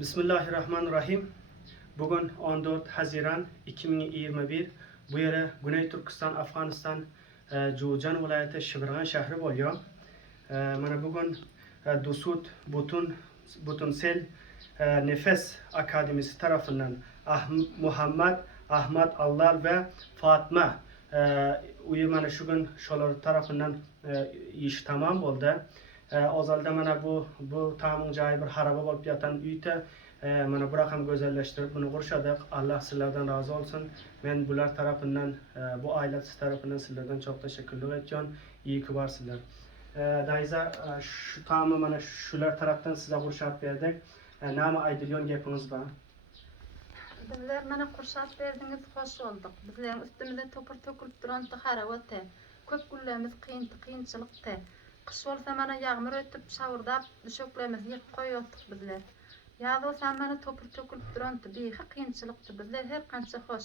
Bismillahirrahmanirrahim. Bugün 14 Haziran 2021. Bu yere Güney Türkistan, Afganistan, e, Jujan vilayeti Şibirgan şehri oluyor. E, Mana bugün e, Dusut Butun Butunsel e, Nefes Akademisi tarafından Ah Muhammed, Ahmet Allar ve Fatma e, uyu mana şu gün şolar tarafından e, tamam oldu. E, Ozalda mana bu bu tamın joyi bir haraba bolup yatan uyda e, mana burak ham go'zallashtirib buni qurishadi. Alloh sizlardan rozi olsun. Men bular tarafından e, bu aile tarafından sizlardan çok teşekkürler ediyorum. İyi ki varsınlar. E, Dayza e, şu tamı mana shular tarafdan size qurshab berdik. E, Nama aydilyon gapingiz bor. Bizler mana qurshat berdingiz, hoş olduk. Bizlerin üstümüzde topur tokulip duran haravate. Köp günlerimiz kıyıntı, kıyınçılıkta. Kış olsa mana yağmur ötüp, şavurdap, düşöklerimiz yık koyottuk bizler. Yaz olsa mana topur tokulip duran bihi kıyınçılıktı. Bizler her kança hoş.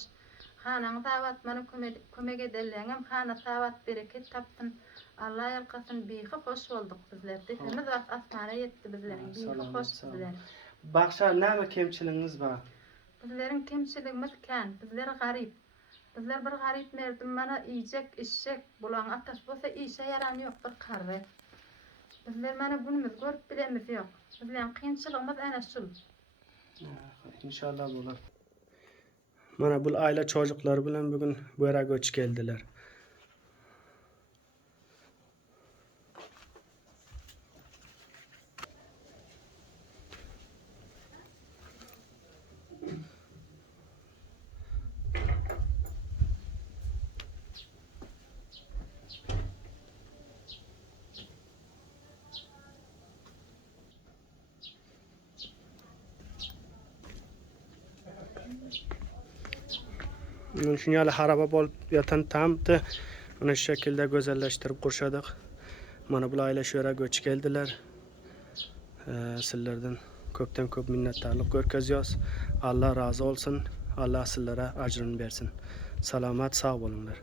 Hanan davat mana köme- kömek edelleğim, hana davat bereket taptın. Allah yalkasın bihi hoş olduk bizler. Dihimiz as asmana yetti bizlerin. Bihi hoş bizler. Baxşa nama kemçiliğiniz var? Bizlerin kemçiligimiz kan, bizler garip. Bizler bir garip merdim mana yiyecek, içecek, bulan atas bolsa işe yaran yok bir karve. Bizler mana günümüz görüp bilemiz yok. Bizlerin kıyınçılığımız ana şul. İnşallah bular. Mana bu aile çocukları bilen bugün bu yere göç geldiler. Şunyali haraba bolup yatan tamdı. Mana şu şekilde güzelleştirip kurşadık. Mana bu aile şu yere göç geldiler. Ee, sizlerden köpten köp minnettarlık görkeziyoruz. Allah razı olsun. Allah sizlere acrını versin. Selamat sağ olunlar.